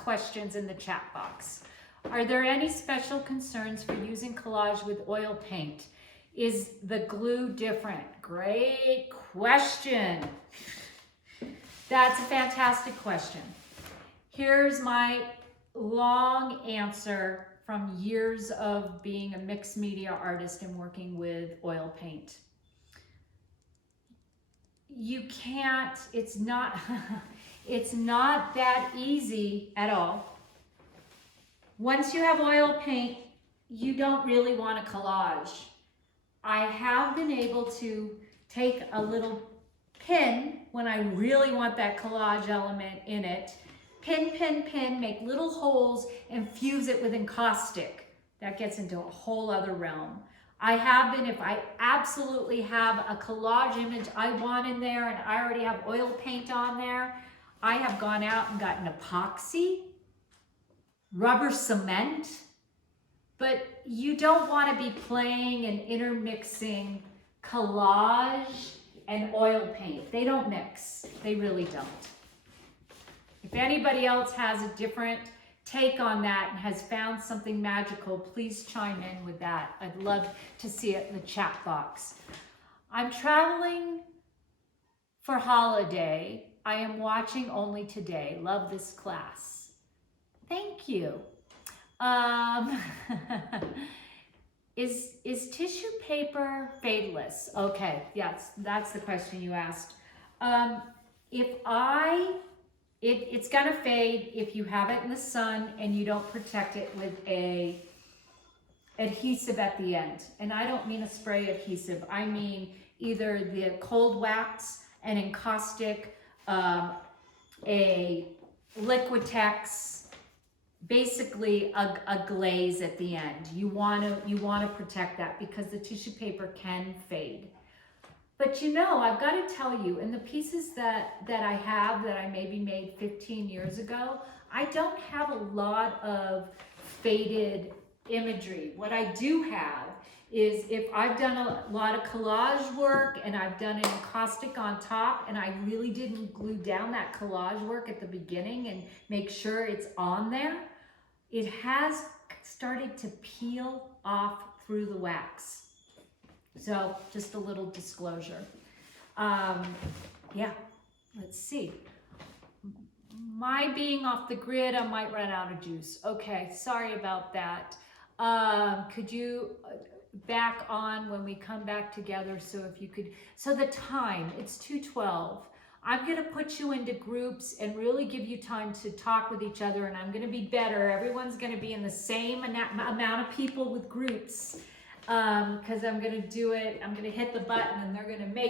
questions in the chat box. Are there any special concerns for using collage with oil paint? Is the glue different? Great question. That's a fantastic question. Here's my long answer from years of being a mixed media artist and working with oil paint. You can't, it's not, it's not that easy at all. Once you have oil paint, you don't really want a collage. I have been able to take a little pin when I really want that collage element in it, pin, make little holes and fuse it with encaustic. That gets into a whole other realm. I have been, if I absolutely have a collage image I want in there and I already have oil paint on there, I have gone out and gotten epoxy, rubber cement, but you don't want to be playing and intermixing collage and oil paint. They don't mix. They really don't. If anybody else has a different take on that and has found something magical, please chime in with that. I'd love to see it in the chat box. I'm traveling for holiday. I am watching only today. Love this class. Thank you. Is tissue paper fadeless? Okay, yes, that's the question you asked. It's gonna fade if you have it in the sun and you don't protect it with a adhesive at the end. And I don't mean a spray adhesive. I mean either the cold wax, an encaustic, a Liquitex, basically a glaze at the end. You wanna protect that because the tissue paper can fade. But you know, I've got to tell you, in the pieces that I have that I maybe made 15 years ago, I don't have a lot of faded imagery. What I do have is if I've done a lot of collage work and I've done an encaustic on top and I really didn't glue down that collage work at the beginning and make sure it's on there, it has started to peel off through the wax. So just a little disclosure. Yeah, let's see. My being off the grid, I might run out of juice. Okay, sorry about that. Could you back on when we come back together? So if you could, so the time, it's 2:12. I'm gonna put you into groups and really give you time to talk with each other, and I'm gonna be better. Everyone's gonna be in the same amount of people with groups. Because I'm going to do it, I'm going to hit the button and they're going to make